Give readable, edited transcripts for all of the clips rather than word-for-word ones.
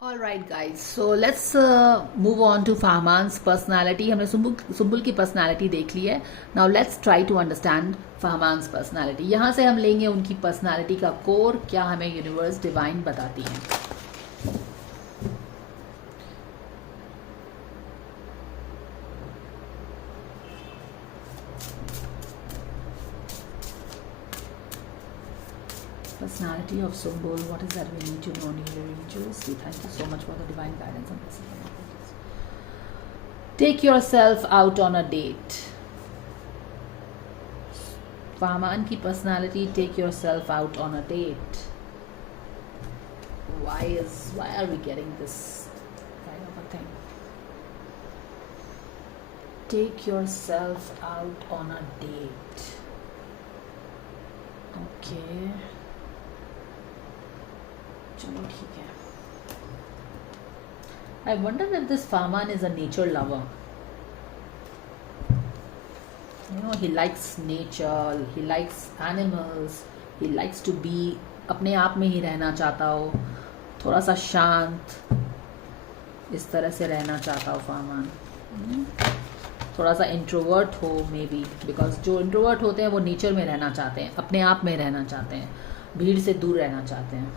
All right, guys. So let's move on to Fahman's personality. हमने सुम्बुल की personality देख ली है. Now let's try to understand Fahman's personality. यहाँ से हम लेंगे उनकी पर्सनालिटी का कोर, क्या हमें यूनिवर्स डिवाइन बताती है. Personality of Sumbul. What is that we need to know, Neil Angels? We thank you so much for the divine guidance and blessings. Take yourself out on a date. Fahman की personality, take yourself out on a date. Why are we getting this kind of a thing? Take yourself out on a date. Okay. चलो ठीक है. I wonder if this Fahman is a nature lover. You know, he likes nature, he likes animals, he likes to be अपने आप में ही रहना चाहता हो, थोड़ा सा शांत, इस तरह से रहना चाहता हो Fahman. थोड़ा सा इंट्रोवर्ट हो मे बी, बिकॉज जो इंट्रोवर्ट होते हैं वो नेचर में रहना चाहते हैं, अपने आप में रहना चाहते हैं, भीड़ से दूर रहना चाहते हैं.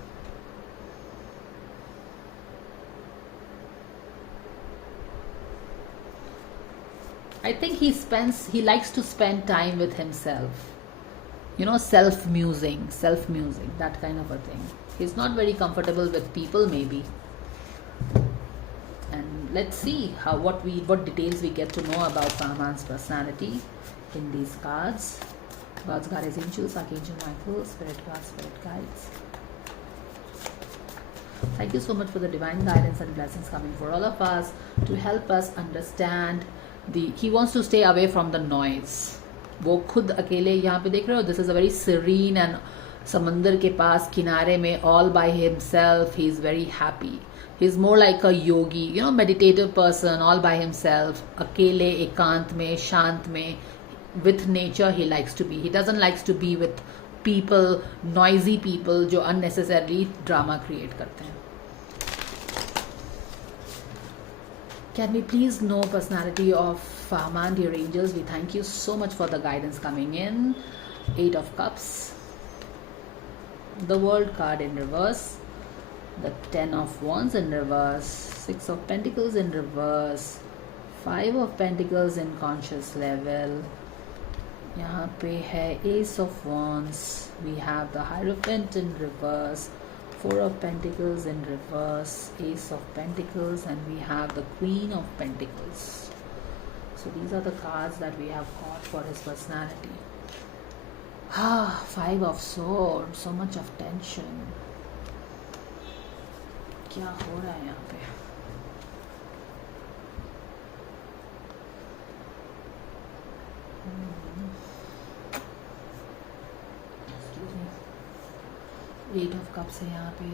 I think he likes to spend time with himself. You know, self-musing, that kind of a thing. He's not very comfortable with people maybe. And let's see what details we get to know about Fahman's personality in these cards. God's guardians, angels, Archangel Michael, spirit guides. Thank you so much for the divine guidance and blessings coming for all of us to help us understand he wants to stay away from the noise. वो खुद अकेले यहाँ पे देख रहे हो, this is a very serene and समंदर के पास किनारे में all by himself. He is very happy. He is more like a yogi, you know, meditative person, all by himself. अकेले एकांत में, शांत में, with nature he likes to be. He doesn't likes to be with people, noisy people जो unnecessarily drama create करते हैं. Can we please know personality of Fahman, dear angels? We thank you so much for the guidance coming in. 8 of Cups. The World card in reverse. The 10 of Wands in reverse. 6 of Pentacles in reverse. 5 of Pentacles in conscious level. यहाँ पे है Ace of Wands. We have the Hierophant in reverse. 4 of Pentacles in reverse, Ace of Pentacles, and we have the Queen of Pentacles. So these are the cards that we have got for his personality. 5 of Swords, so much of tension. क्या हो रहा है यहाँ पे? Eight of Cups है यहाँ पे.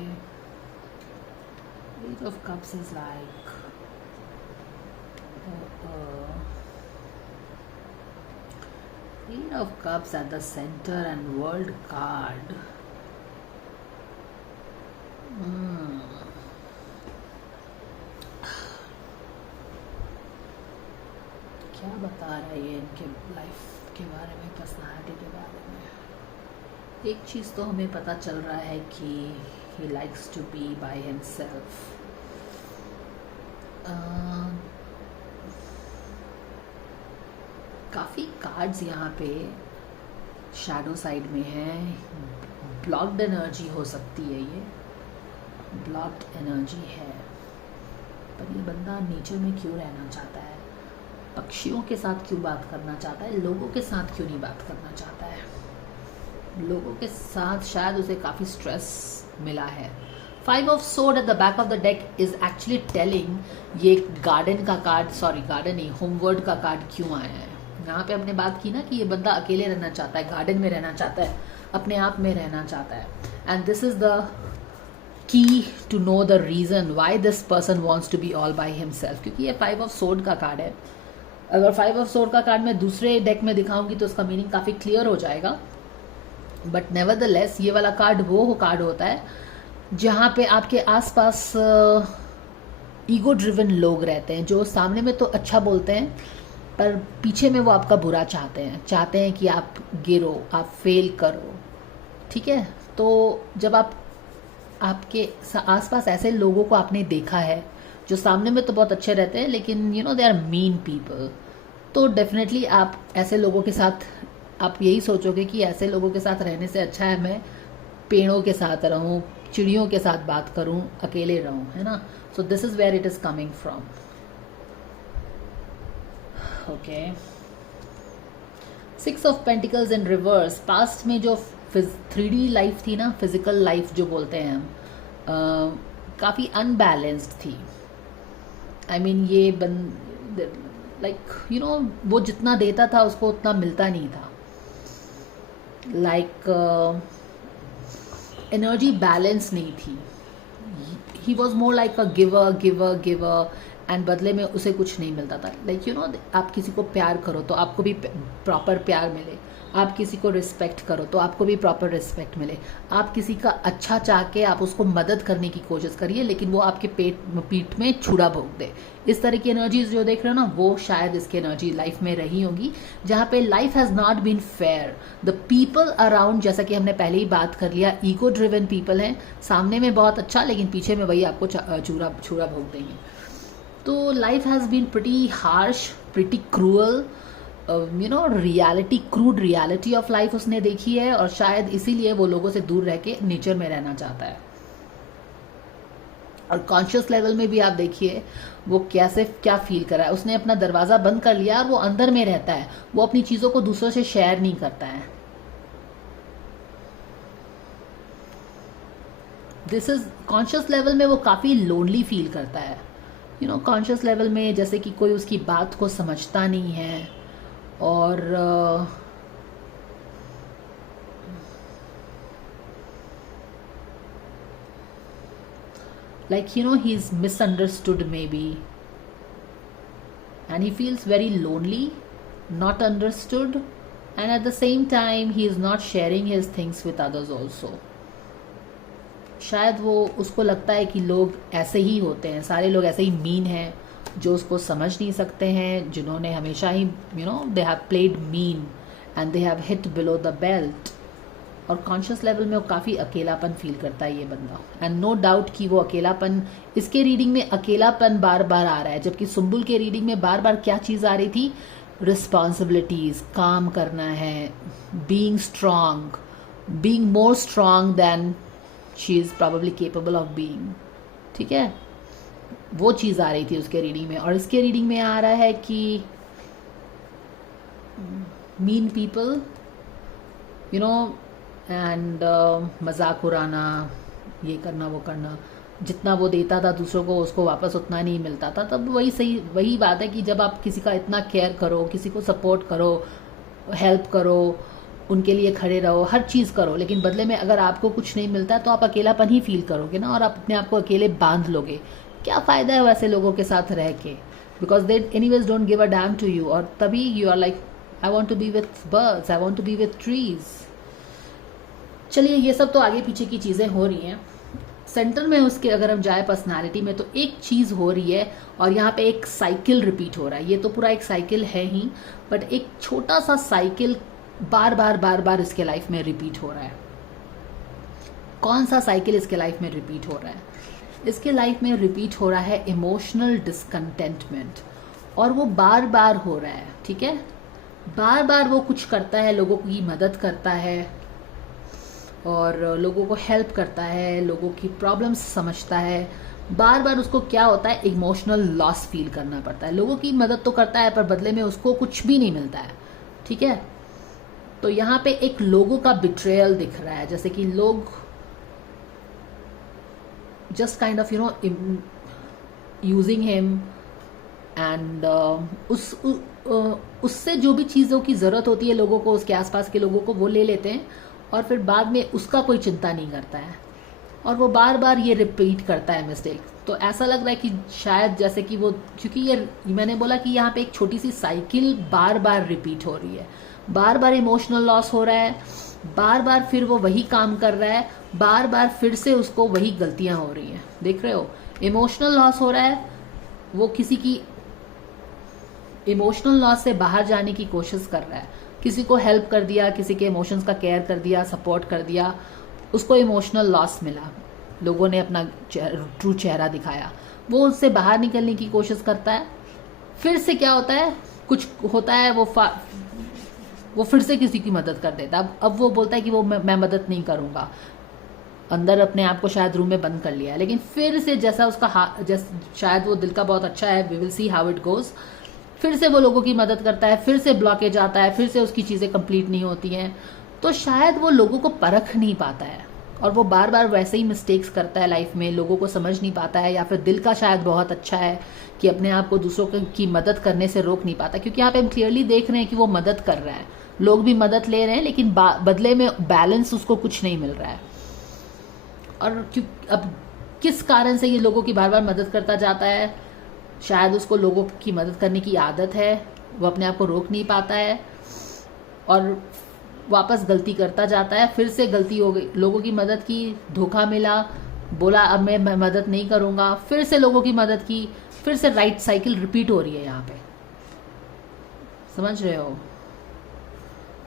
8 of Cups is like Eight of Cups at the center and World card. क्या बता रहा है ये इनके लाइफ के बारे में, पर्सनालिटी के बारे में? एक चीज़ तो हमें पता चल रहा है कि he likes to be by himself. काफ़ी कार्ड्स यहाँ पे शैडो साइड में हैं. ब्लॉक्ड एनर्जी हो सकती है, ये ब्लॉक्ड एनर्जी है. पर ये बंदा नेचर में क्यों रहना चाहता है? पक्षियों के साथ क्यों बात करना चाहता है? लोगों के साथ क्यों नहीं बात करना चाहता है? लोगों के साथ शायद उसे काफ़ी स्ट्रेस मिला है. 5 of Swords at the back of the deck is actually telling ये गार्डन का कार्ड, सॉरी गार्डन नहीं, होमवर्ड का कार्ड क्यों आया है. यहाँ पे हमने बात की ना कि ये बंदा अकेले रहना चाहता है, गार्डन में रहना चाहता है, अपने आप में रहना चाहता है. And this is the key to know the reason why this person wants to be all by himself. क्योंकि ये 5 of Swords का कार्ड है. अगर 5 of Swords का कार्ड मैं दूसरे डेक में दिखाऊंगी तो उसका मीनिंग काफ़ी क्लियर हो जाएगा. बट नेवरदलेस ये वाला कार्ड वो कार्ड होता है जहाँ पे आपके आसपास ईगो ड्रिवन लोग रहते हैं, जो सामने में तो अच्छा बोलते हैं पर पीछे में वो आपका बुरा चाहते हैं कि आप गिरो, आप फेल करो, ठीक है। तो जब आपके आसपास ऐसे लोगों को आपने देखा है जो सामने में तो बहुत अच्छे रहते हैं लेकिन दे आर मीन पीपल, तो डेफिनेटली आप ऐसे लोगों के साथ आप यही सोचोगे कि ऐसे लोगों के साथ रहने से अच्छा है मैं पेड़ों के साथ रहूं, चिड़ियों के साथ बात करूं, अकेले रहूं, है ना। So this is where it is coming from. Okay, 6 of pentacles in reverse. Past में जो 3D लाइफ थी ना, फिजिकल लाइफ जो बोलते हैं हम, काफ़ी अनबैलेंस्ड थी। आई मीन ये वो जितना देता था उसको उतना मिलता नहीं था। एनर्जी बैलेंस नहीं थी। He was more like a giver giver giver and बदले में उसे कुछ नहीं मिलता था। आप किसी को प्यार करो तो आपको भी प्रॉपर प्यार मिले, आप किसी को रिस्पेक्ट करो तो आपको भी प्रॉपर रिस्पेक्ट मिले, आप किसी का अच्छा चाह के आप उसको मदद करने की कोशिश करिए लेकिन वो आपके पीठ में छुरा भोंक दे। इस तरह की एनर्जीज जो देख रहे हो ना, वो शायद इसकी एनर्जी लाइफ में रही होंगी, जहाँ पे life has not been fair. The people around, जैसा कि हमने पहले ही बात कर लिया, ईगो ड्रिवन पीपल हैं, सामने में बहुत अच्छा लेकिन पीछे में वही आपको छुरा भोंक देंगे। तो life has been pretty harsh, pretty cruel, crude reality of life उसने देखी है और शायद इसीलिए वो लोगों से दूर रह के नेचर में रहना चाहता है। और कॉन्शियस लेवल में भी आप देखिए वो क्या फील कर रहा है। उसने अपना दरवाजा बंद कर लिया और वो अंदर में रहता है, वो अपनी चीजों को दूसरों से शेयर नहीं करता है। दिस इज कॉन्शियस लेवल में वो काफी लोनली फील करता है। कॉन्शियस लेवल में जैसे कि कोई उसकी बात को समझता नहीं है और he is misunderstood maybe and he feels very lonely, not understood, and at the same time he is not sharing his things with others also. शायद वो उसको लगता है कि लोग ऐसे ही होते हैं, सारे लोग ऐसे ही मीन हैं जो उसको समझ नहीं सकते हैं, जिन्होंने हमेशा ही they have played mean and they have hit below the belt. और कॉन्शियस लेवल में वो काफ़ी अकेलापन फील करता है ये बंदा, एंड नो डाउट कि वो अकेलापन, इसके रीडिंग में अकेलापन बार बार आ रहा है, जबकि सुम्बुल के रीडिंग में बार बार क्या चीज़ आ रही थी, रिस्पॉन्सिबिलिटीज, काम करना है, being strong, being more strong than she is probably capable of being, ठीक है, वो चीज़ आ रही थी उसके रीडिंग में। और इसके रीडिंग में आ रहा है कि मीन पीपल एंड मजाक उड़ाना, ये करना वो करना, जितना वो देता था दूसरों को उसको वापस उतना नहीं मिलता था। तब वही बात है कि जब आप किसी का इतना केयर करो, किसी को सपोर्ट करो, हेल्प करो, उनके लिए खड़े रहो, हर चीज़ करो, लेकिन बदले में अगर आपको कुछ नहीं मिलता तो आप अकेलापन ही फील करोगे ना, और आप अपने आप को अकेले बांध लोगे। क्या फ़ायदा है वैसे लोगों के साथ रह के, because they anyways don't give a damn to you. और तभी you are like I want to be with birds, I want to be with trees. चलिए ये सब तो आगे पीछे की चीज़ें हो रही हैं। सेंटर में उसके अगर हम जाए पर्सनालिटी में, तो एक चीज़ हो रही है और यहाँ पे एक साइकिल रिपीट हो रहा है। ये तो पूरा एक साइकिल है ही, बट एक छोटा सा साइकिल बार बार इसके लाइफ में रिपीट हो रहा है। कौन सा साइकिल इसके लाइफ में रिपीट हो रहा है? इसके लाइफ में रिपीट हो रहा है इमोशनल डिसकंटेंटमेंट, और वो बार बार हो रहा है, ठीक है। बार बार वो कुछ करता है, लोगों की मदद करता है और लोगों को हेल्प करता है, लोगों की प्रॉब्लम्स समझता है। बार बार उसको क्या होता है, इमोशनल लॉस फील करना पड़ता है। लोगों की मदद तो करता है पर बदले में उसको कुछ भी नहीं मिलता है, ठीक है। तो यहाँ पे एक लोगों का बिट्रेयल दिख रहा है, जैसे कि लोग just kind of using him and उससे जो भी चीज़ों की ज़रूरत होती है लोगों को, उसके आसपास के लोगों को, वो ले लेते हैं और फिर बाद में उसका कोई चिंता नहीं करता है, और वो बार बार ये रिपीट करता है मिस्टेक। तो ऐसा लग रहा है कि शायद जैसे कि वो, क्योंकि ये मैंने बोला कि यहाँ पे एक छोटी सी साइकिल बार बार रिपीट हो रही है, बार बार इमोशनल लॉस हो रहा है, बार बार फिर वो वही काम कर रहा है, बार बार फिर से उसको वही गलतियां हो रही हैं। देख रहे हो, इमोशनल लॉस हो रहा है, वो किसी की इमोशनल लॉस से बाहर जाने की कोशिश कर रहा है, किसी को हेल्प कर दिया, किसी के इमोशंस का केयर कर दिया, सपोर्ट कर दिया, उसको इमोशनल लॉस मिला, लोगों ने अपना ट्रू चेहरा दिखाया, वो उससे बाहर निकलने की कोशिश करता है। फिर से क्या होता है, कुछ होता है, वो फिर से किसी की मदद कर देता है। अब वो बोलता है कि वो मैं मदद नहीं करूँगा, अंदर अपने आप को शायद रूम में बंद कर लिया है, लेकिन फिर से जैसा उसका शायद वो दिल का बहुत अच्छा है, we will see how it goes, फिर से वो लोगों की मदद करता है, फिर से ब्लॉकेज आता है, फिर से उसकी चीज़ें कंप्लीट नहीं होती हैं। तो शायद वो लोगों को परख नहीं पाता है और वो बार बार वैसे ही मिस्टेक्स करता है लाइफ में, लोगों को समझ नहीं पाता है, या फिर दिल का शायद बहुत अच्छा है कि अपने आप को दूसरों की मदद करने से रोक नहीं पाता। क्योंकि यहाँ पे हम क्लियरली देख रहे हैं कि वो मदद कर रहा है, लोग भी मदद ले रहे हैं, लेकिन बदले में बैलेंस उसको कुछ नहीं मिल रहा है। और अब किस कारण से ये लोगों की बार बार मदद करता जाता है, शायद उसको लोगों की मदद करने की आदत है, वो अपने आप को रोक नहीं पाता है और वापस गलती करता जाता है। फिर से गलती हो गई, लोगों की मदद की, धोखा मिला, बोला अब मैं मदद नहीं करूँगा, फिर से लोगों की मदद की, फिर से राइट साइकिल रिपीट हो रही है यहाँ पे, समझ रहे हो।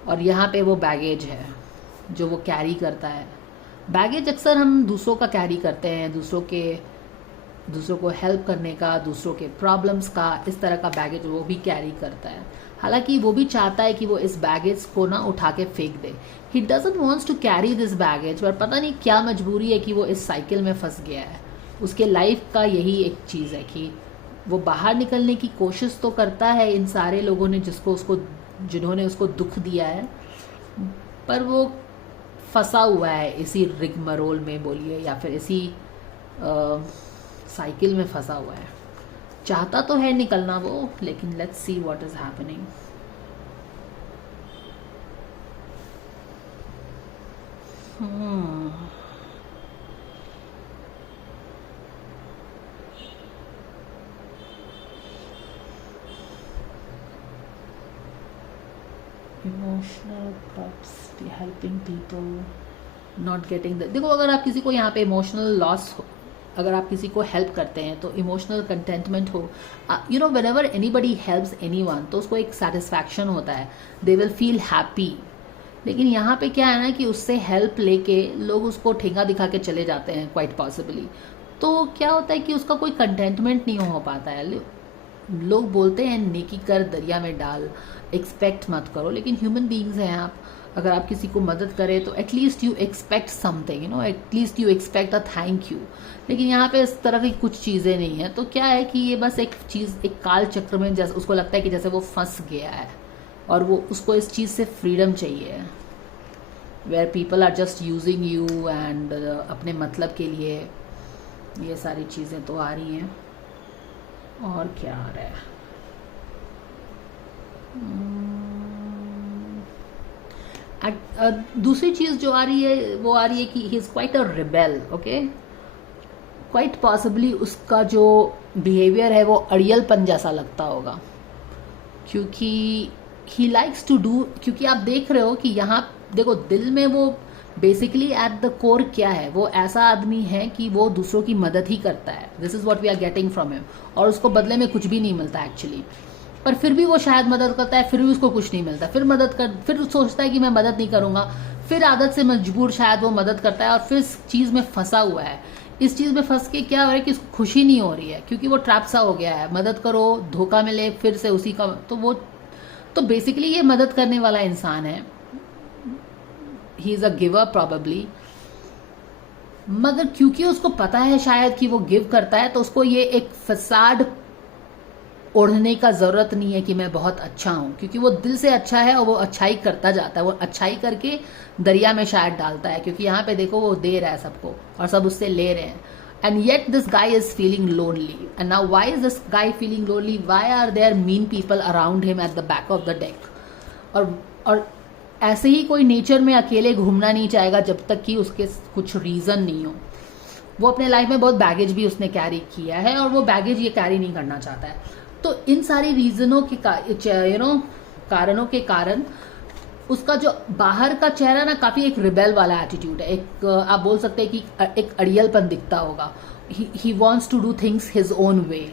और यहाँ पे वो बैगेज है जो वो कैरी करता है। बैगेज अक्सर हम दूसरों का कैरी करते हैं, दूसरों को हेल्प करने का, दूसरों के प्रॉब्लम्स का, इस तरह का बैगेज वो भी कैरी करता है। हालांकि वो भी चाहता है कि वो इस बैगेज को ना उठा के फेंक दे। He doesn't wants to carry this baggage, पर पता नहीं क्या मजबूरी है कि वो इस साइकिल में फंस गया है। उसके लाइफ का यही एक चीज़ है कि वो बाहर निकलने की कोशिश तो करता है इन सारे लोगों ने जिन्होंने उसको दुख दिया है, पर वो फंसा हुआ है इसी रिगमरोल में बोलिए, या फिर इसी साइकिल में फंसा हुआ है। चाहता तो है निकलना वो, लेकिन let's see what is happening. Emotional cups, helping people, not getting the. देखो, अगर आप किसी को यहाँ पे इमोशनल लॉस, अगर आप किसी को हेल्प करते हैं तो इमोशनल कंटेंटमेंट हो, you know, when ever anybody helps anyone, तो उसको एक सेटिस्फैक्शन होता है, दे विल फील हैप्पी। लेकिन यहाँ पे क्या है ना कि उससे हेल्प लेके लोग उसको ठेंगा दिखा के चले जाते हैं, क्वाइट पॉसिबली। तो क्या होता है कि उसका कोई कंटेंटमेंट नहीं हो पाता है। लोग बोलते हैं नेकी कर दरिया में डाल, एक्सपेक्ट मत करो, लेकिन ह्यूमन बीइंग्स हैं आप। अगर आप किसी को मदद करें तो at least you expect something, you know, at least you expect a thank you. लेकिन यहाँ पे इस तरह की कुछ चीज़ें नहीं है। तो क्या है कि ये बस एक चीज़, एक काल चक्र में जैसे उसको लगता है कि जैसे वो फंस गया है और वो उसको इस चीज़ से फ्रीडम चाहिए, where people are just using you and अपने मतलब के लिए। ये सारी चीज़ें तो आ रही हैं। और क्या आ रहा है, दूसरी चीज़ जो आ रही है वो आ रही है कि he is quite a rebel. Okay, quite possibly उसका जो बिहेवियर है वो अड़ियलपन जैसा लगता होगा, क्योंकि ही लाइक्स टू डू, क्योंकि आप देख रहे हो कि यहाँ देखो दिल में वो बेसिकली एट द कोर क्या है, वो ऐसा आदमी है कि वो दूसरों की मदद ही करता है। This is what we are getting from him, और उसको बदले में कुछ भी नहीं मिलता एक्चुअली। पर फिर भी वो शायद मदद करता है, फिर भी उसको कुछ नहीं मिलता, फिर सोचता है कि मैं मदद नहीं करूंगा, फिर आदत से मजबूर शायद वो मदद करता है और फिर इस चीज़ में फंसा हुआ है। इस चीज़ में फंस के क्या हो रहा है कि उसको खुशी नहीं हो रही है, क्योंकि वो ट्रैप सा हो गया है। मदद करो, धोखा मिले, फिर से उसी का, तो बेसिकली ये मदद करने वाला इंसान है, he is a giver probably, मगर क्योंकि उसको पता है शायद कि वो गिव करता है, तो उसको ये एक फसाड ओढ़ने का जरूरत नहीं है कि मैं बहुत अच्छा हूं, क्योंकि वो दिल से अच्छा है और वो अच्छाई करता जाता है। वो अच्छाई करके दरिया में शायद डालता है, क्योंकि यहाँ पे देखो वो दे रहा है सबको और सब उससे ले रहे हैं। And yet this guy is feeling lonely. And now why is this guy feeling lonely? Why are there mean people around him at the back of the deck? और ऐसे ही कोई नेचर में अकेले घूमना नहीं चाहेगा जब तक कि उसके कुछ रीजन नहीं हो। वो अपने लाइफ में बहुत बैगेज भी उसने कैरी किया है और वो बैगेज ये कैरी नहीं करना चाहता है। तो इन सारी रीजनों के कारणों के कारण उसका जो बाहर का चेहरा ना काफी एक रिबेल वाला एटीट्यूड है, एक आप बोल सकते हैं कि एक अड़ियलपन दिखता होगा. He wants to do things his own way.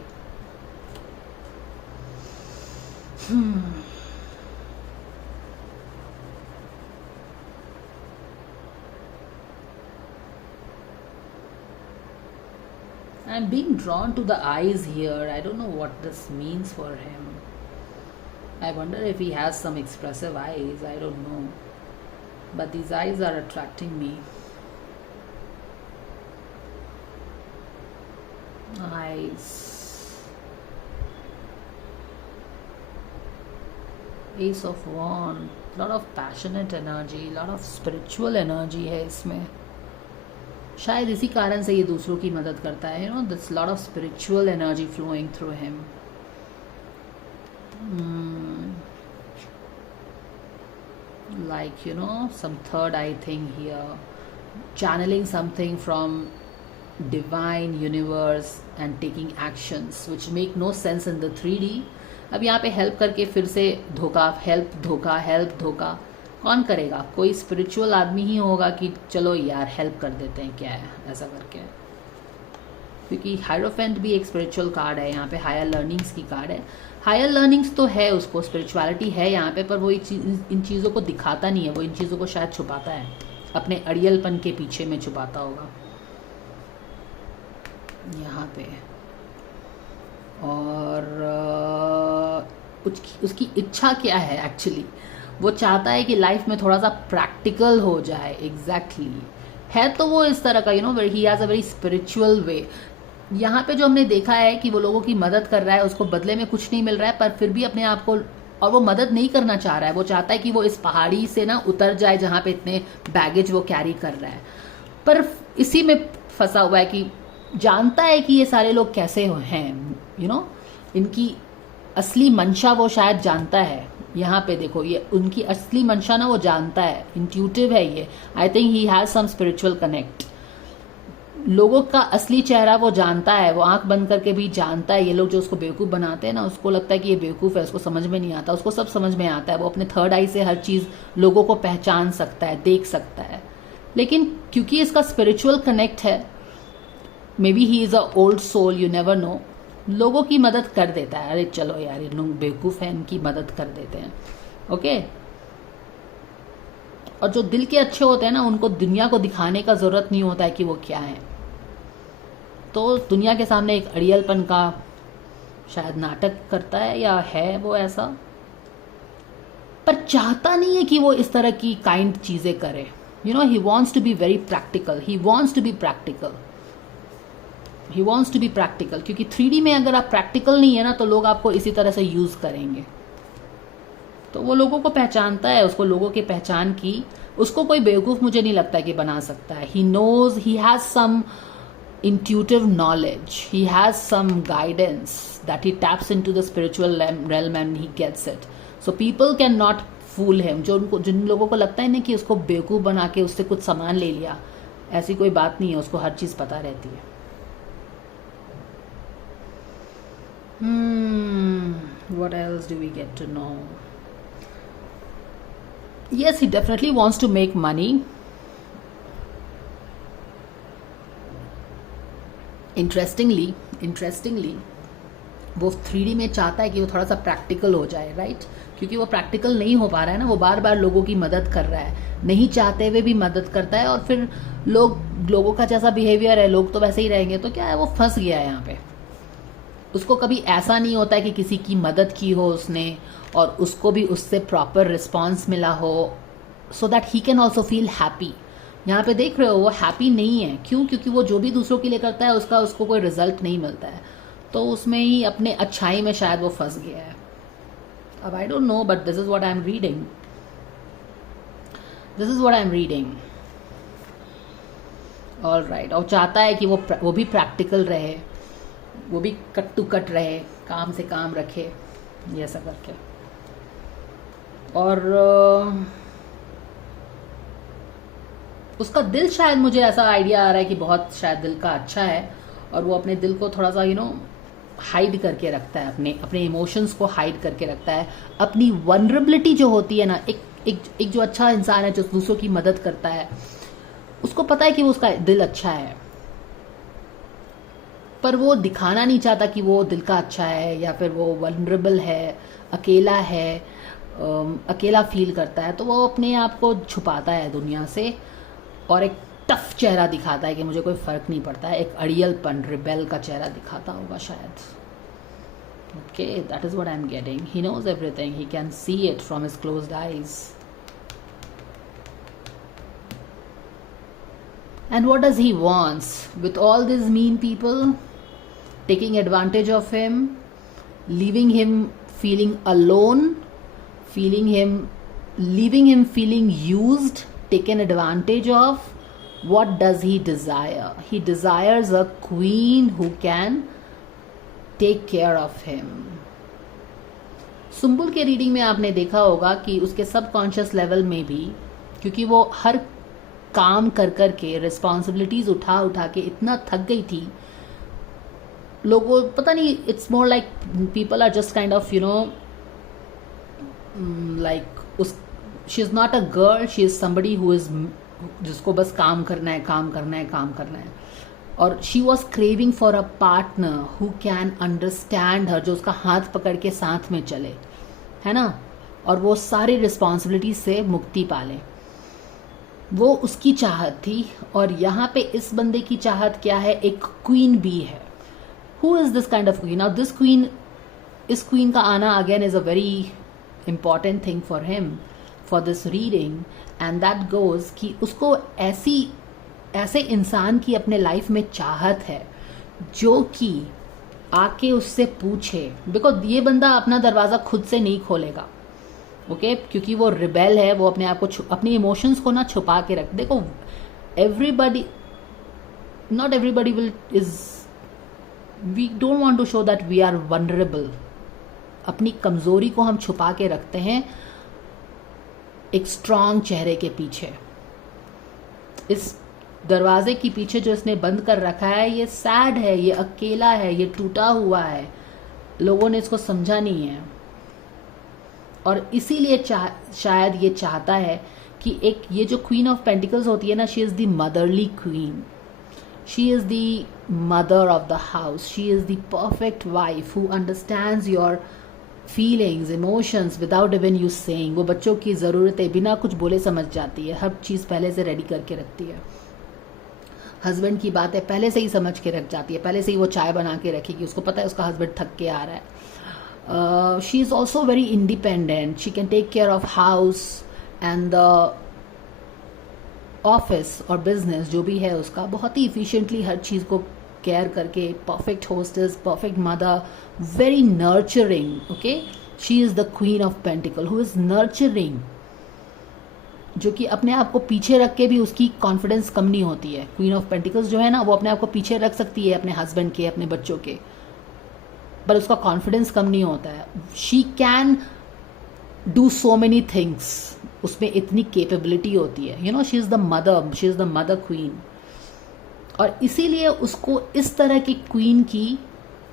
I'm being drawn to the eyes here. I don't know what this means for him. I wonder if he has some expressive eyes. I don't know. But these eyes are attracting me. Eyes. Ace of Wands. Lot of passionate energy. Lot of spiritual energy है इसमें. शायद इसी कारण से ये दूसरों की मदद करता है. There's lot of spiritual energy flowing through him. Like some third eye thing here, channeling something from divine universe and taking actions which make no sense in the 3D. अब यहाँ पे हेल्प करके फिर से धोखा, हेल्प धोखा कौन करेगा? कोई स्पिरिचुअल आदमी ही होगा कि चलो यार हेल्प कर देते हैं, क्या है ऐसा करके. क्योंकि हायरोफेंट भी एक स्पिरिचुअल कार्ड है यहाँ पे, हायर लर्निंग्स की कार्ड है. हायर लर्निंग्स तो है, उसको स्पिरिचुअलिटी है यहाँ पे, पर वो इन चीज़ों को दिखाता नहीं है. वो इन चीज़ों को शायद छुपाता है, अपने अड़ियलपन के पीछे में छुपाता होगा यहाँ पे. और उसकी इच्छा क्या है एक्चुअली? वो चाहता है कि लाइफ में थोड़ा सा प्रैक्टिकल हो जाए. एग्जैक्टली है तो वो इस तरह का he has a very spiritual way. यहाँ पे जो हमने देखा है कि वो लोगों की मदद कर रहा है, उसको बदले में कुछ नहीं मिल रहा है, पर फिर भी अपने आप को, और वो मदद नहीं करना चाह रहा है. वो चाहता है कि वो इस पहाड़ी से ना उतर जाए जहाँ पे इतने बैगेज वो कैरी कर रहा है, पर इसी में फंसा हुआ है कि जानता है कि ये सारे लोग कैसे हैं. इनकी असली मंशा वो शायद जानता है. यहाँ पे देखो, ये उनकी असली मंशा ना वो जानता है. इंट्यूटिव है ये. I think he has some spiritual connect. लोगों का असली चेहरा वो जानता है. वो आंख बंद करके भी जानता है. ये लोग जो उसको बेवकूफ़ बनाते हैं ना, उसको लगता है कि ये बेवकूफ़ है, उसको समझ में नहीं आता. उसको सब समझ में आता है. वो अपने थर्ड आई से हर चीज़ लोगों को पहचान सकता है, देख सकता है. लेकिन क्योंकि इसका स्पिरिचुअल कनेक्ट है, maybe he is a old soul, you never know, लोगों की मदद कर देता है. अरे चलो यार, ये लोग बेवकूफ़ हैं, इनकी मदद कर देते हैं. ओके. और जो दिल के अच्छे होते हैं ना, उनको दुनिया को दिखाने का ज़रूरत नहीं होता है कि वो क्या है. तो दुनिया के सामने एक अड़ियलपन का शायद नाटक करता है, या है वो ऐसा, पर चाहता नहीं है कि वो इस तरह की काइंड चीज़ें करे. He wants to be very practical. He wants to be practical. क्योंकि 3D में अगर आप प्रैक्टिकल नहीं है ना, तो लोग आपको इसी तरह से यूज़ करेंगे. तो वो लोगों को पहचानता है. उसको लोगों की पहचान की, उसको कोई बेवकूफ़ मुझे नहीं लगता कि बना सकता है. He knows, he has some intuitive knowledge, he has some guidance that he taps into the spiritual realm and he gets it. So people cannot fool him. जिन लोगों को लगता है ना कि उसको बेवकूफ़ बना के उससे कुछ सामान ले लिया, ऐसी कोई बात नहीं है. उसको हर चीज़ पता रहती है. What else do we get to know? Yes, he definitely wants to make money. Interestingly वो 3D में चाहता है कि वो थोड़ा सा प्रैक्टिकल हो जाए. राइट. क्योंकि वो प्रैक्टिकल नहीं हो पा रहा है ना, वो बार बार लोगों की मदद कर रहा है, नहीं चाहते हुए भी मदद करता है. और फिर लोगों का जैसा बिहेवियर है, लोग तो वैसे ही रहेंगे. तो क्या है, वो फंस गया है यहाँ पे. उसको कभी ऐसा नहीं होता है कि किसी की मदद की हो उसने और उसको भी उससे प्रॉपर रिस्पॉन्स मिला हो, so that he can also feel happy. यहाँ पे देख रहे हो, वो हैप्पी नहीं है. क्यों? क्योंकि वो जो भी दूसरों के लिए करता है उसको कोई रिजल्ट नहीं मिलता है. तो उसमें ही अपने अच्छाई में शायद वो फंस गया है. अब I don't know, but this is what I am reading. All right. और चाहता है कि वो भी प्रैक्टिकल रहे, वो भी कट टू कट रहे, काम से काम रखे, ये ऐसा करके. और उसका दिल, शायद मुझे ऐसा आइडिया आ रहा है कि बहुत शायद दिल का अच्छा है, और वो अपने दिल को थोड़ा सा हाइड करके रखता है, अपने इमोशंस को हाइड करके रखता है. अपनी वनरेबिलिटी जो होती है ना, एक जो अच्छा इंसान है, जो दूसरों की मदद करता है, उसको पता है कि वो उसका दिल अच्छा है, पर वो दिखाना नहीं चाहता कि वो दिल का अच्छा है, या फिर वो वल्नरेबल है, अकेला है, अकेला फील करता है, तो वो अपने आप को छुपाता है दुनिया से और एक टफ चेहरा दिखाता है कि मुझे कोई फर्क नहीं पड़ता है। एक अड़ियलपन, रिबेल का चेहरा दिखाता होगा शायद। Okay, that is what I am getting. He knows everything, he can see it from his closed eyes. And what does he wants with all these mean people taking advantage of him, leaving him feeling alone, leaving him feeling used, taken advantage of? What does he desire? He desires a queen who can take care of him. Sumbul के reading में आपने देखा होगा कि उसके subconscious level में भी, क्योंकि वो हर काम कर कर के, रिस्पॉन्सिबिलिटीज उठा उठा के इतना थक गई थी, लोगों पता नहीं, it's more like people are just kind of like उस she is not a girl, she is somebody who is, जिसको बस काम करना है, काम करना है, काम करना है। और she was craving for a partner who can understand her, जो उसका हाथ पकड़ के साथ में चले, है ना, और वो सारी रिस्पॉन्सिबिलिटी से मुक्ति पाले। वो उसकी चाहत थी। और यहाँ पे इस बंदे की चाहत क्या है? एक क्वीन भी है। Who is this kind of queen? Now this queen, इस क्वीन का आना again is a very important thing for him, for this reading, and that goes कि उसको ऐसे इंसान की अपने लाइफ में चाहत है जो कि आके उससे पूछे, बिकॉज ये बंदा अपना दरवाजा खुद से नहीं खोलेगा, ओके क्योंकि वो रिबेल है, वो अपने आप को, अपनी इमोशंस को ना छुपा के रख। देखो, everybody, not everybody will is, we don't want to show that we are vulnerable. अपनी कमजोरी को हम छुपा के रखते हैं एक स्ट्रांग चेहरे के पीछे। इस दरवाजे के पीछे जो इसने बंद कर रखा है, ये सैड है, ये अकेला है, ये टूटा हुआ है, लोगों ने इसको समझा नहीं है। और इसीलिए शायद ये चाहता है कि एक ये जो क्वीन ऑफ पेंटिकल्स होती है ना, she is the motherly queen, she is the mother of the house, she is the perfect wife who understands your feelings, emotions without even you saying. वो बच्चों की ज़रूरतें बिना कुछ बोले समझ जाती है, हर चीज़ पहले से रेडी करके रखती है। हस्बैंड की बातें पहले से ही समझ के रख जाती है, पहले से ही वो चाय बना के रखेगी, उसको पता है उसका हस्बैंड थक के आ रहा है। She is also very independent. She can take care of house and the office और business जो भी है उसका, बहुत ही efficiently हर चीज़ को केयर करके, perfect hostess, perfect mother, very nurturing. Okay, she is the queen of pentacle who is nurturing, जो कि अपने आप को पीछे रख के भी उसकी कॉन्फिडेंस कम नहीं होती है। क्वीन ऑफ पेंटिकल्स जो है ना, वो अपने आप को पीछे रख सकती है अपने हस्बैंड के, अपने बच्चों के, पर उसका कॉन्फिडेंस कम नहीं होता है। She can do so many things, उसमें इतनी कैपेबिलिटी होती है, you know, she is the mother, she is the mother queen. और इसीलिए उसको इस तरह की क्वीन की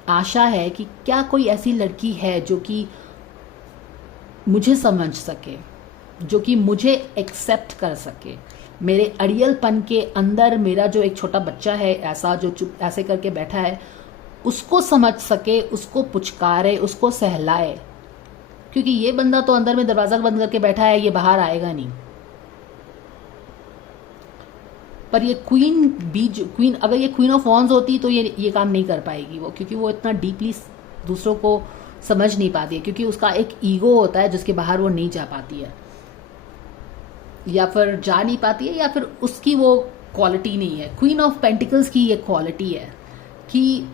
आशा है कि क्या कोई ऐसी लड़की है जो कि मुझे समझ सके, जो कि मुझे एक्सेप्ट कर सके, मेरे अड़ियलपन के अंदर मेरा जो एक छोटा बच्चा है ऐसा, जो चुप ऐसे करके बैठा है, उसको समझ सके, उसको पुचकारे, उसको सहलाए। क्योंकि ये बंदा तो अंदर में दरवाजा बंद करके बैठा है, ये बाहर आएगा नहीं। पर ये क्वीन भी, क्वीन, अगर ये क्वीन ऑफ वॉन्ड्स होती तो ये काम नहीं कर पाएगी वो, क्योंकि वो इतना डीपली दूसरों को समझ नहीं पाती है, क्योंकि उसका एक ईगो होता है जिसके बाहर वो नहीं जा पाती है, या फिर जा नहीं पाती है, या फिर उसकी वो क्वालिटी नहीं है। क्वीन ऑफ पेंटिकल्स की ये क्वालिटी है कि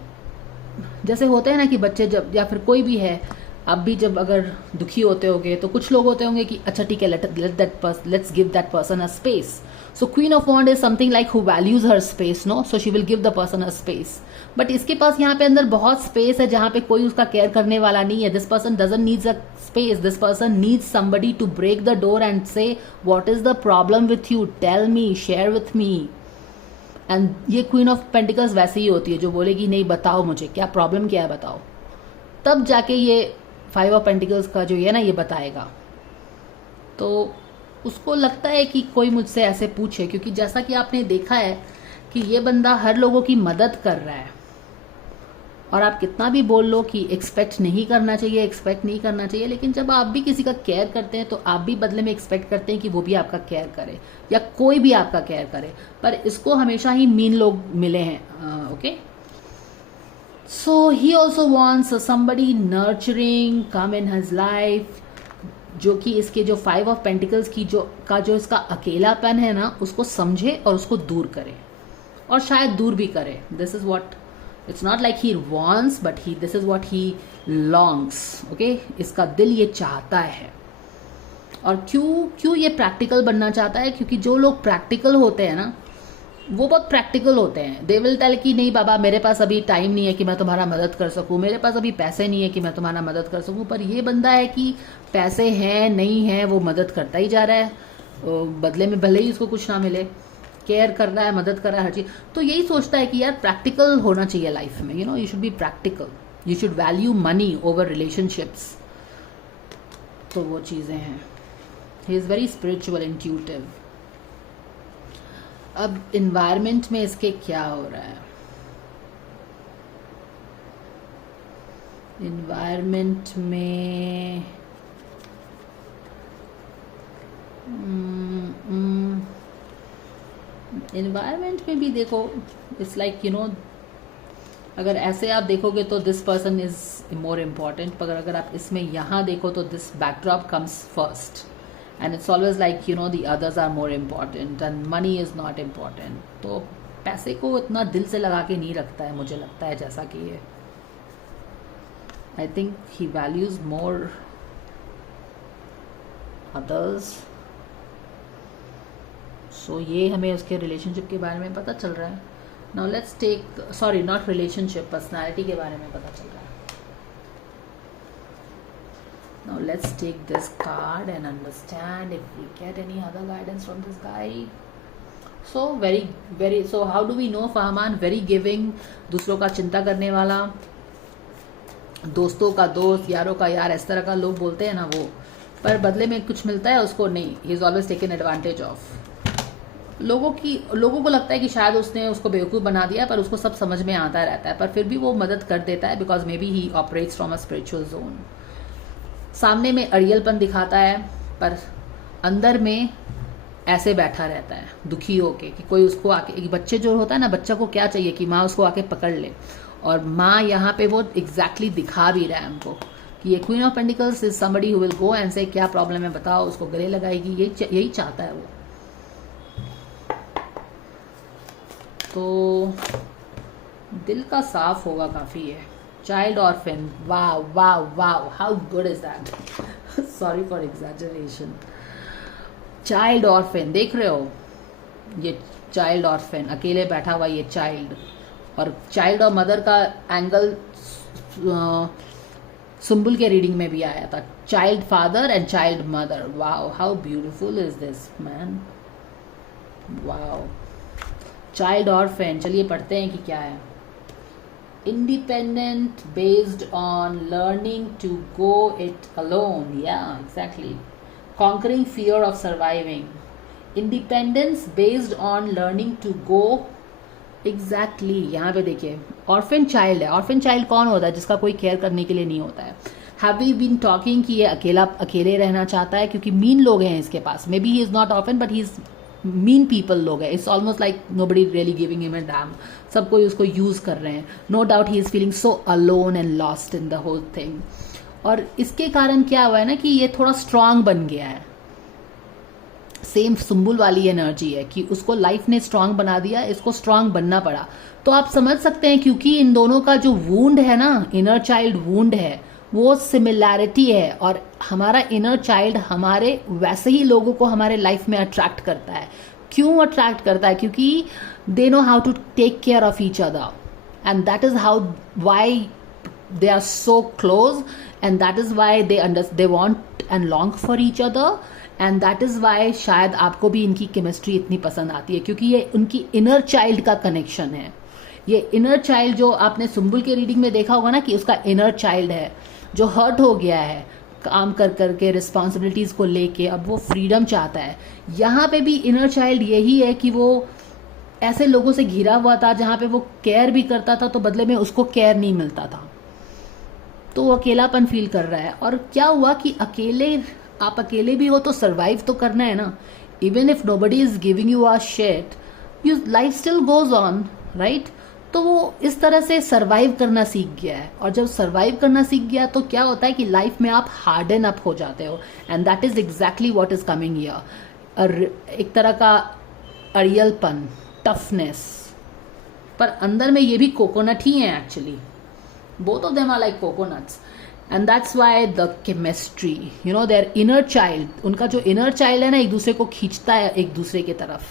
जैसे होते हैं ना कि बच्चे जब, या फिर कोई भी है, आप भी जब अगर दुखी होते होंगे तो कुछ लोग होते होंगे कि अच्छा ठीक है, let's give that person a space. So queen of wand is something like who values her space, no, so she will give the person a space. But इसके पास यहाँ पे अंदर बहुत स्पेस है जहाँ पे कोई उसका केयर करने वाला नहीं है। This person doesn't needs a space, this person needs somebody to break the door and say what is the problem with you, tell me, share with me. And ये क्वीन ऑफ पेंटिकल्स वैसे ही होती है जो बोलेगी नहीं, बताओ मुझे क्या प्रॉब्लम, क्या है बताओ, तब जाके ये फाइव ऑफ पेंटिकल्स का जो है ना, ये बताएगा। तो उसको लगता है कि कोई मुझसे ऐसे पूछे, क्योंकि जैसा कि आपने देखा है कि ये बंदा हर लोगों की मदद कर रहा है, और आप कितना भी बोल लो कि एक्सपेक्ट नहीं करना चाहिए, एक्सपेक्ट नहीं करना चाहिए, लेकिन जब आप भी किसी का केयर करते हैं तो आप भी बदले में एक्सपेक्ट करते हैं कि वो भी आपका केयर करे, या कोई भी आपका केयर करे। पर इसको हमेशा ही मीन लोग मिले हैं। Okay, so he also wants somebody nurturing come in his life, जो कि इसके जो 5 ऑफ पेंटिकल्स की जो इसका अकेलापन है ना, उसको समझे और उसको दूर करे, और शायद दूर भी करे। This is what, it's not like he wants, but this is what he longs. Okay, इसका दिल ये चाहता है। और क्यों ये प्रैक्टिकल बनना चाहता है? क्योंकि जो लोग प्रैक्टिकल होते हैं ना, वो बहुत प्रैक्टिकल होते हैं। दे विल टेल कि नहीं बाबा, मेरे पास अभी टाइम नहीं है कि मैं तुम्हारा मदद कर सकूं, मेरे पास अभी पैसे नहीं है कि मैं तुम्हारा मदद कर सकूं। पर ये बंदा है कि पैसे हैं नहीं है, वो मदद करता ही जा रहा है, बदले में भले ही उसको कुछ ना मिले, केयर कर रहा है, मदद कर रहा है, हर चीज। तो यही सोचता है कि यार प्रैक्टिकल होना चाहिए लाइफ में, you should be practical, you should value money over relationships. तो वो चीजें हैं। He is very spiritual, intuitive. अब इन्वायरमेंट में इसके क्या हो रहा है? इन्वायरमेंट में भी देखो, इट्स लाइक अगर ऐसे आप देखोगे तो this person is more important, पर अगर आप इसमें यहाँ देखो तो this backdrop comes first, and it's always like the others are more important and money is not important. तो पैसे को इतना दिल से लगा के नहीं रखता है, मुझे लगता है, जैसा कि ये I think he values more others. So ये हमें उसके रिलेशनशिप के बारे में पता चल रहा है। Now let's take, sorry, not relationship, personality के बारे में पता चल रहा है। Now let's take this card and understand if we get any other guidance from this guy. So so how do we know Fahman? Very giving, दूसरों का चिंता करने वाला, दोस्तों का दोस्त, यारों का यार, इस तरह का लोग बोलते हैं ना वो, पर बदले में कुछ मिलता है उसको नहीं। He is always taken advantage of. लोगों को लगता है कि शायद उसने उसको बेवकूफ़ बना दिया, पर उसको सब समझ में आता रहता है, पर फिर भी वो मदद कर देता है, because may be he operates from a spiritual zone. सामने में अड़ियलपन दिखाता है, पर अंदर में ऐसे बैठा रहता है दुखी होके कि कोई उसको आके, एक बच्चे जो होता है ना, बच्चा को क्या चाहिए कि माँ उसको आके पकड़ ले, और माँ यहाँ पे वो एग्जैक्टली दिखा भी रहा है हमको कि ये queen of pentacles is somebody who will go and से क्या प्रॉब्लम है बताओ, उसको गले लगाएगी, यही चाहता है वो। तो दिल का साफ होगा काफ़ी है। Child orphan, wow, how good is that? Sorry for exaggeration. Child orphan, देख रहे हो, ये child orphan, अकेले बैठा हुआ ये child, और child और mother का एंगल सुम्बुल के रीडिंग में भी आया था, child father and child mother. Wow, how beautiful is this man? Wow, child orphan। चलिए पढ़ते हैं कि क्या है। Independent based on learning to go it alone. Yeah, exactly. Conquering fear of surviving. Independence based on learning to go. Exactly. यहाँ पे देखिए, orphan child है। orphan child कौन होता है? जिसका कोई केयर करने के लिए नहीं होता है। Have we been talking कि ये अकेले रहना चाहता है, क्योंकि मीन लोग हैं इसके पास। Maybe he is not orphan, but he is mean people लोग है। It's almost like nobody really giving him a damn, सब कोई उसको यूज कर रहे हैं। No doubt he is feeling so alone and lost in the whole thing. और इसके कारण क्या हुआ है ना कि ये थोड़ा स्ट्रांग बन गया है। सेम सुम्बुल वाली एनर्जी है कि उसको लाइफ ने स्ट्रांग बना दिया, इसको स्ट्रांग बनना पड़ा। तो आप समझ सकते हैं, क्योंकि इन दोनों का जो वूंड है ना, इनर चाइल्ड वूंड है, वो सिमिलैरिटी है। और हमारा इनर चाइल्ड हमारे वैसे ही लोगों को हमारे लाइफ में अट्रैक्ट करता है। क्यों अट्रैक्ट करता है? क्योंकि they know how to take care of each other, and that is how why they are so close, and that is why they want and long for each other, and that is why शायद आपको भी इनकी chemistry इतनी पसंद आती है, क्योंकि ये उनकी इनर चाइल्ड का कनेक्शन है। ये इनर चाइल्ड जो आपने सुम्बुल के रीडिंग में देखा होगा ना कि उसका इनर चाइल्ड है जो हर्ट हो गया है, काम कर करके रिस्पॉन्सिबिलिटीज़ को लेके अब वो फ्रीडम चाहता है। यहाँ पे भी इनर चाइल्ड यही है कि वो ऐसे लोगों से घिरा हुआ था जहाँ पे वो केयर भी करता था तो बदले में उसको केयर नहीं मिलता था, तो वो अकेलापन फील कर रहा है। और क्या हुआ कि आप अकेले भी हो तो सरवाइव तो करना है ना। Even if nobody is giving you a shit, you life still goes on, right. तो वो इस तरह से सरवाइव करना सीख गया है, और जब सरवाइव करना सीख गया तो क्या होता है कि लाइफ में आप हार्डन अप हो जाते हो, and that is exactly what is coming here. एक तरह का अड़ियलपन, टफनेस, पर अंदर में ये भी कोकोनट ही है actually. Both of them are like coconuts, and that's why the chemistry, you know, their inner child, उनका जो इनर चाइल्ड है ना, एक दूसरे को खींचता है एक दूसरे की तरफ।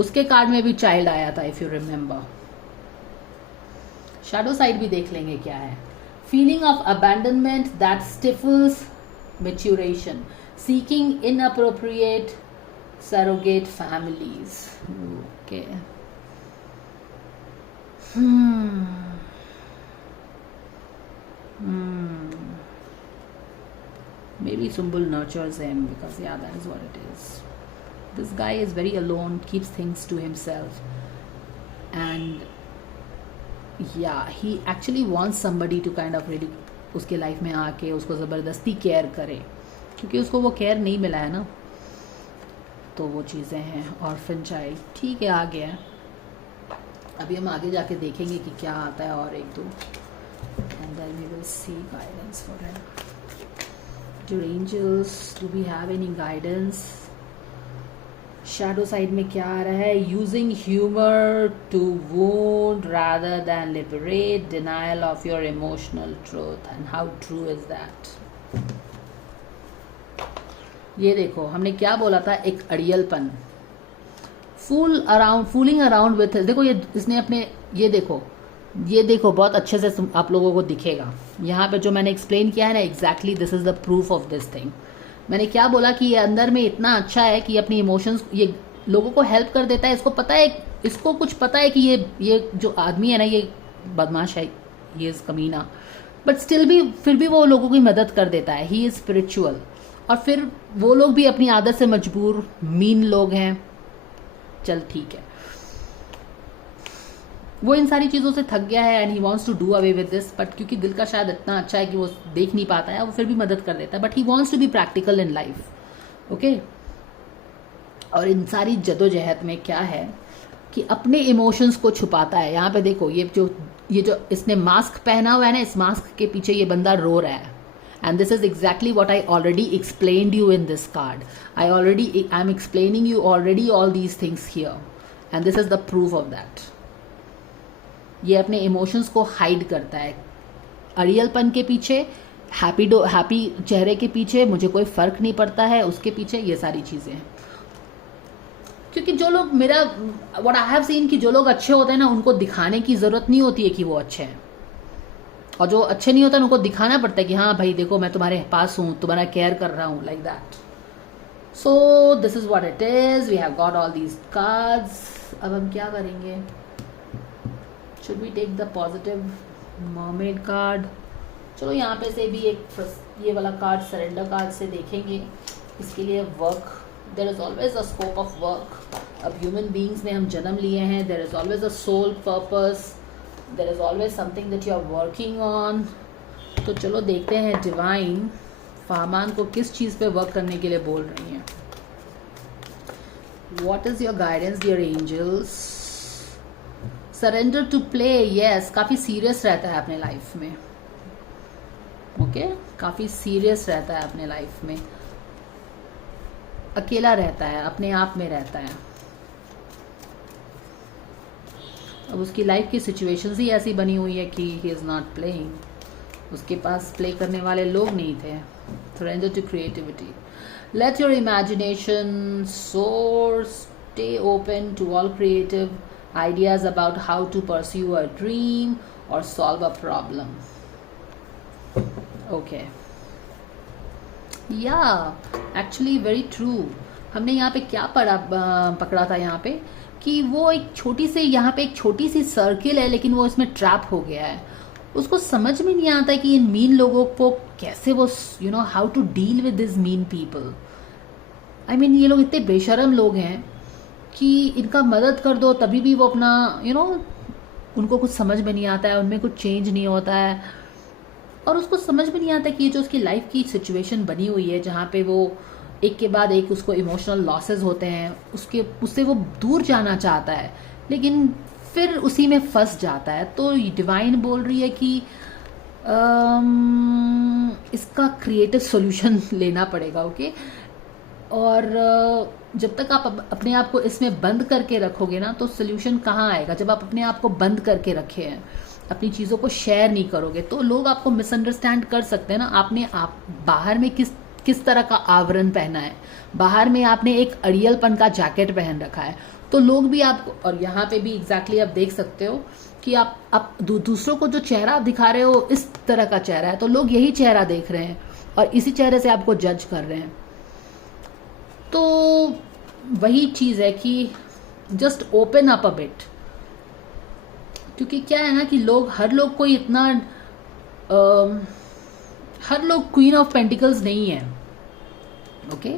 उसके कार्ड में भी चाइल्ड आया था, if you remember. Shadow side भी देख लेंगे क्या है। Feeling of abandonment that stifles maturation, seeking inappropriate surrogate families. Okay. Maybe Sumbul nurtures him because yeah, that is what it is. This guy is very alone, keeps things to himself, and yeah, he actually wants somebody to kind of really उसके life में आके उसको ज़बरदस्ती care करे, क्योंकि उसको वो care नहीं मिला है ना। तो वो चीज़ें हैं। ऑर्फन चाइल्ड ठीक है, आ गया। अभी हम आगे जाके देखेंगे कि क्या आता है, और एक दो, and then we will see guidance for him. Dear angels, do we have any guidance? Shadow side में क्या आ रहा है? Using humour to wound rather than liberate, denial of your emotional truth, and how true is that? ये देखो, हमने क्या बोला था, एक अड़ियलपन, फूलिंग अराउंड विथ। देखो ये इसने अपने, ये देखो बहुत अच्छे से आप लोगों को दिखेगा यहाँ पे जो मैंने एक्सप्लेन किया है ना, exactly this is the proof of this thing. मैंने क्या बोला कि ये अंदर में इतना अच्छा है कि अपनी इमोशंस, ये लोगों को हेल्प कर देता है। इसको पता है, इसको कुछ पता है कि ये जो आदमी है ना, ये बदमाश है, ये इज कमीना, बट फिर भी वो लोगों की मदद कर देता है। He is spiritual. और फिर वो लोग भी अपनी आदत से मजबूर मीन लोग हैं, चल ठीक है, वो इन सारी चीज़ों से थक गया है, and he wants to do away with this, but क्योंकि दिल का शायद इतना अच्छा है कि वो देख नहीं पाता है, वो फिर भी मदद कर देता है, but he wants to be practical in life. Okay. और इन सारी जदोजहद में क्या है कि अपने इमोशंस को छुपाता है। यहाँ पे देखो, ये जो इसने मास्क पहना हुआ है ना, इस मास्क के पीछे ये बंदा रो रहा है, and this is exactly what I already explained you in this card. I'm explaining you already all these things here, and this is the proof of that. ये अपने इमोशंस को हाइड करता है अड़ियलपन के पीछे, हैप्पी चेहरे के पीछे, मुझे कोई फर्क नहीं पड़ता है उसके पीछे, ये सारी चीजें हैं। क्योंकि जो लोग what I have seen, कि जो लोग अच्छे होते हैं ना, उनको दिखाने की जरूरत नहीं होती है कि वो अच्छे हैं, और जो अच्छे नहीं होते उनको दिखाना पड़ता है कि हाँ भाई देखो, मैं तुम्हारे पास हूँ, तुम्हारा केयर कर रहा हूँ, like that. So this is what it is. We have got all these cards. अब हम क्या करेंगे? Should we take the positive mermaid card? चलो यहाँ पे से भी एक ये वाला कार्ड, सरेंडर कार्ड से देखेंगे। इसके लिए work, there is always a scope of work. अब ह्यूमन बींग्स में हम जन्म लिए हैं, there is always a soul purpose, there is always something that you are working on। तो चलो देखते हैं डिवाइन फाहमान को किस चीज़ पे वर्क करने के लिए बोल रही हैं। What is your guidance, dear angels? Surrender to play, yes। काफ़ी सीरियस रहता है अपने लाइफ में, ओके काफ़ी सीरियस रहता है अपने लाइफ में, अकेला रहता है, अपने आप में रहता है। अब उसकी लाइफ की सिचुएशंस ही ऐसी बनी हुई है कि ही इज़ नॉट प्लेइंग, उसके पास प्ले करने वाले लोग नहीं थे। Surrender to creativity, let your imagination soar, stay open to all creative ideas about how to pursue a dream or solve a problem. Okay, yeah actually very true. हमने यहाँ पे क्या पकड़ा था यहाँ पे कि वो एक छोटी सी, यहाँ पे एक छोटी सी सर्किल है, लेकिन वो इसमें ट्रैप हो गया है। उसको समझ में नहीं आता है कि इन मीन लोगों को कैसे वो how to deal with this mean people. I mean ये लोग इतने बेशरम लोग हैं कि इनका मदद कर दो तभी भी वो अपना उनको कुछ समझ में नहीं आता है, उनमें कुछ चेंज नहीं होता है, और उसको समझ में नहीं आता कि ये जो उसकी लाइफ की सिचुएशन बनी हुई है जहाँ पे वो एक के बाद एक उसको इमोशनल लॉसेस होते हैं, उससे वो दूर जाना चाहता है लेकिन फिर उसी में फंस जाता है। तो डिवाइन बोल रही है कि इसका क्रिएटिव सॉल्यूशन लेना पड़ेगा। ओके, और जब तक आप अपने आप को इसमें बंद करके रखोगे ना तो सोल्यूशन कहाँ आएगा। जब आप अपने आप को बंद करके रखे हैं, अपनी चीज़ों को शेयर नहीं करोगे तो लोग आपको मिसअंडरस्टैंड कर सकते हैं ना। आप बाहर में किस तरह का आवरण पहना है, बाहर में आपने एक अड़ियलपन का जैकेट पहन रखा है तो लोग भी आपको, और यहाँ पे भी एग्जैक्टली आप देख सकते हो कि आप दूसरों को जो चेहरा आप दिखा रहे हो इस तरह का चेहरा है तो लोग यही चेहरा देख रहे हैं और इसी चेहरे से आपको जज कर रहे हैं। तो वही चीज़ है कि just open up a bit, क्योंकि क्या है ना कि हर लोग कोई इतना हर लोग क्वीन ऑफ पेंटिकल्स नहीं है। Okay,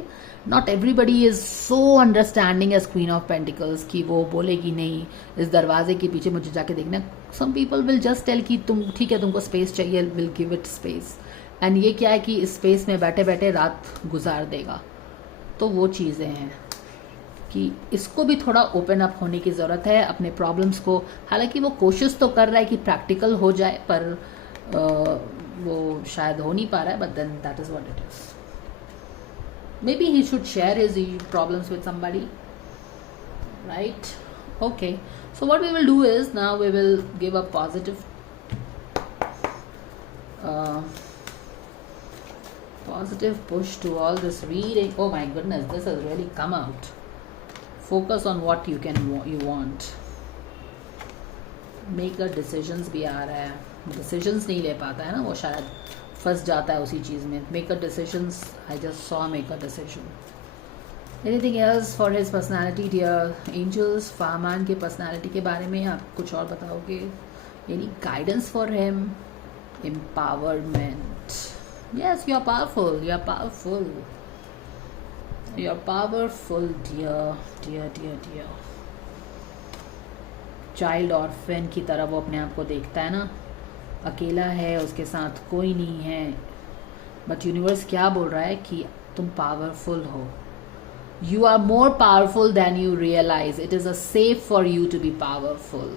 not everybody is so understanding as queen of pentacles कि वो बोलेगी नहीं इस दरवाजे के पीछे मुझे जाके देखना। Some people will just tell कि तुम ठीक है, तुमको स्पेस चाहिए, will give it space, and ये क्या है कि इस स्पेस में बैठे बैठे रात गुजार देगा। तो वो चीज़ें हैं कि इसको भी थोड़ा ओपन अप होने की ज़रूरत है अपने प्रॉब्लम्स को। हालांकि वो कोशिश तो कर रहा है कि प्रैक्टिकल हो जाए पर वो शायद हो नहीं पा रहा है, but then that is what it is. maybe he should share his problems with somebody, right? Okay, so what we will do is now we will give a positive push to all this reading. Oh my goodness, this has really come out. Focus on what you want. Make a decisions भी आ रहा है, decisions नहीं ले पाता है ना वो, शायद फंस जाता है उसी चीज़ में। Make a decisions, I just saw make a decision. Anything else for his personality dear angels? Fahman के पर्सनैलिटी के बारे में आप कुछ और बताओगे? Any guidance for him? Empowerment, yes, you are powerful, you are powerful, you are powerful dear dear dear dear. Child orphan की तरह वो अपने आप को देखता है ना, अकेला है, उसके साथ कोई नहीं है, बट यूनिवर्स क्या बोल रहा है कि तुम पावरफुल हो। You are more powerful than you realise. It is a safe for you to be powerful.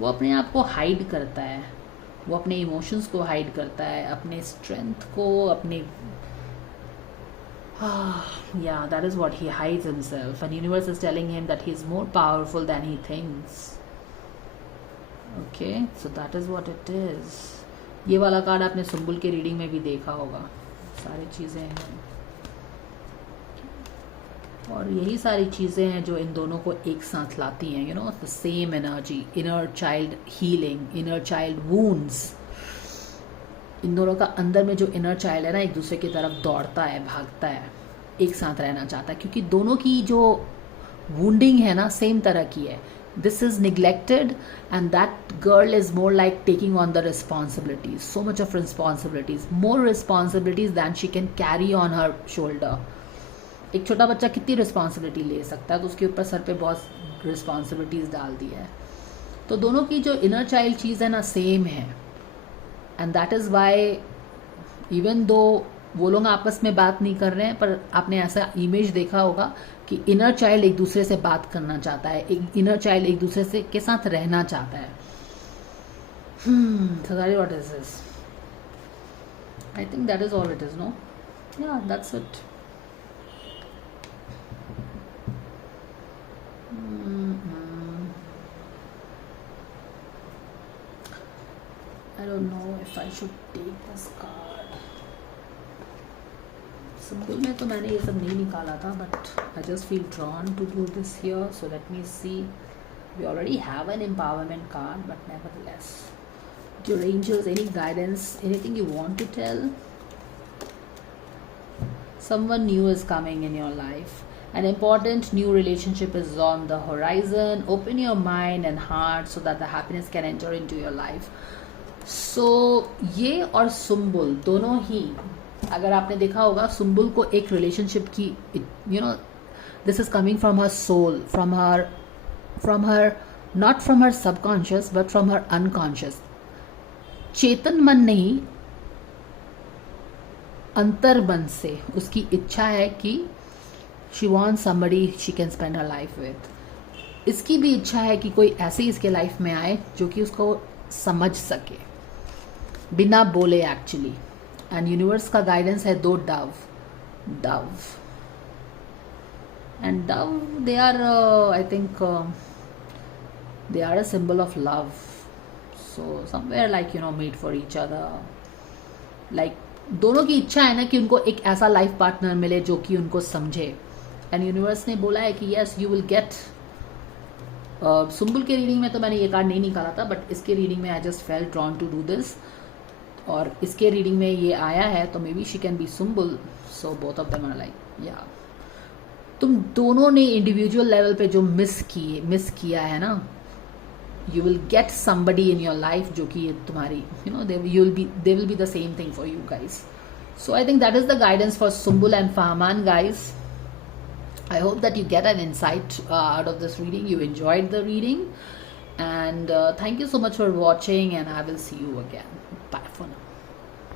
वो अपने आप को हाइड करता है, वो अपने इमोशंस को हाइड करता है, अपने स्ट्रेंथ को, अपने yeah, that is what he hides himself, and universe is telling him that he is more powerful than he thinks. Okay, so that is what it is. ये वाला कार्ड आपने सुम्बुल के रीडिंग में भी देखा होगा, सारी चीज़ें हैं और यही सारी चीज़ें हैं जो इन दोनों को एक साथ लाती हैं। The same energy, inner child healing, inner child wounds. इन दोनों का अंदर में जो इनर चाइल्ड है ना, एक दूसरे की तरफ दौड़ता है, भागता है, एक साथ रहना चाहता है, क्योंकि दोनों की जो वुंडिंग है ना सेम तरह की है। This is neglected and that girl is more like taking on the responsibilities, so much of responsibilities, more responsibilities than she can carry on her shoulder. एक छोटा बच्चा कितनी रिस्पॉन्सिबिलिटी ले सकता है, तो उसके ऊपर सर पे बहुत रिस्पॉन्सिबिलिटीज डाल दी है। तो दोनों की जो इनर चाइल्ड चीज़ है ना सेम है, and that is why even though वो लोग आपस में बात नहीं कर रहे हैं, पर आपने ऐसा इमेज देखा होगा कि इनर चाइल्ड एक दूसरे से बात करना चाहता है, एक इनर चाइल्ड एक दूसरे से के साथ रहना चाहता है। So that is what is this? I think that is all it is, no? Yeah, that's it. I don't know if I should take this card. Simple में तो मैंने ये सब नहीं निकाला था, but I just feel drawn to do this here, so let me see. We already have an empowerment card, but nevertheless, your angels, any guidance, anything you want to tell? Someone new is coming in your life. An important new relationship is on the horizon. Open your mind and heart so that the happiness can enter into your life. सो ये और सुम्बुल दोनों ही, अगर आपने देखा होगा, सुम्बुल को एक relationship की, you know, this is coming from her soul, from her not from her subconscious but from her unconscious. चेतन मन नहीं, अंतर मन से उसकी इच्छा है कि she wants somebody she can spend her life with. इसकी भी इच्छा है कि कोई ऐसे इसके लाइफ में आए जो कि उसको समझ सके बिना बोले एक्चुअली। एंड यूनिवर्स का गाइडेंस है दो dove, and dove they are, I think they are a symbol of love. So somewhere like, you know, made for each other. Like दोनों की इच्छा है ना कि उनको एक ऐसा लाइफ पार्टनर मिले जो कि उनको समझे। एंड यूनिवर्स ने बोला है कि yes you will get. Sumbul के रीडिंग में तो मैंने ये कार्ड नहीं निकाला था, बट इसके रीडिंग में I just felt drawn to do this, और इसके रीडिंग में ये आया है, तो maybe she can be Sumbul. So both of them are like, या तुम दोनों ने इंडिविजुअल लेवल पे जो मिस किया है ना, you will get somebody in your life जो कि तुम्हारी, you know, they will be the same thing for you guys. So I think that is the guidance for Sumbul and Fahman, guys. I hope that you get an insight out of this reading. You enjoyed the reading, and thank you so much for watching, and I will see you again.